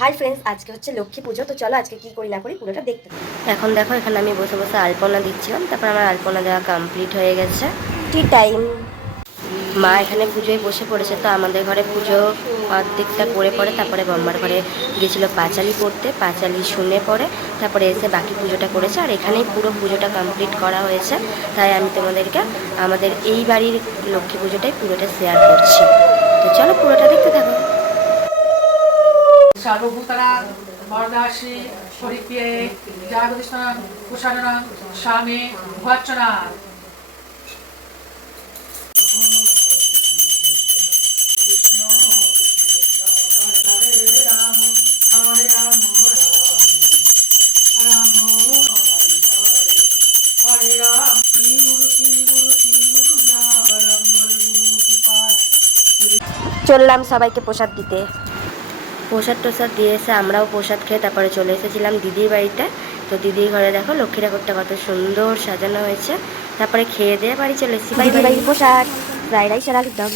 Hi friends, আজকে হচ্ছে লক্ষ্মী পুজো। তো চলো আজকে কি করি না করি পুরোটা দেখতে। এখন দেখো এখানে আমি বসে বসে আলপনা দিচ্ছিলাম, তারপর আমার আলপনা দেওয়া কমপ্লিট হয়ে গেছে। Tea time. মা এখানে পুজোয় বসে পড়েছে, তো আমাদের ঘরে পুজো অর্ধেকটা করে পরে তারপরে বম্মার ঘরে গেছিলো পাঁচালি পড়তে, পাঁচালি শুনে পরে তারপরে এসে বাকি পুজোটা করেছে। আর এখানেই পুরো পুজোটা কমপ্লিট করা হয়েছে, তাই আমি তোমাদেরকে আমাদের এই বাড়ির লক্ষ্মী পুজোটাই পুরোটা শেয়ার করছি। তো চলো পুরোটা দেখতে থাকো। सर्वभूतानां वरदाश्री परिप्रिये जागरिष्ठानां कुशानां स्वामी भुवच्चना। চললাম সবাইকে প্রসাদ দিতে। প্রসাদ টোসাদ দিয়ে এসে আমরাও প্রসাদ খেয়ে তারপরে চলে এসেছিলাম দিদির বাড়িতে। তো দিদির ঘরে দেখো লক্ষ্মী ঠাকুরটা কত সুন্দর সাজানো হয়েছে। তারপরে খেয়ে দিয়ে বাড়ি চলে এসেছি। দিদির বাড়ির প্রসাদ ফ্রাইড রাইস আর আলুর দম।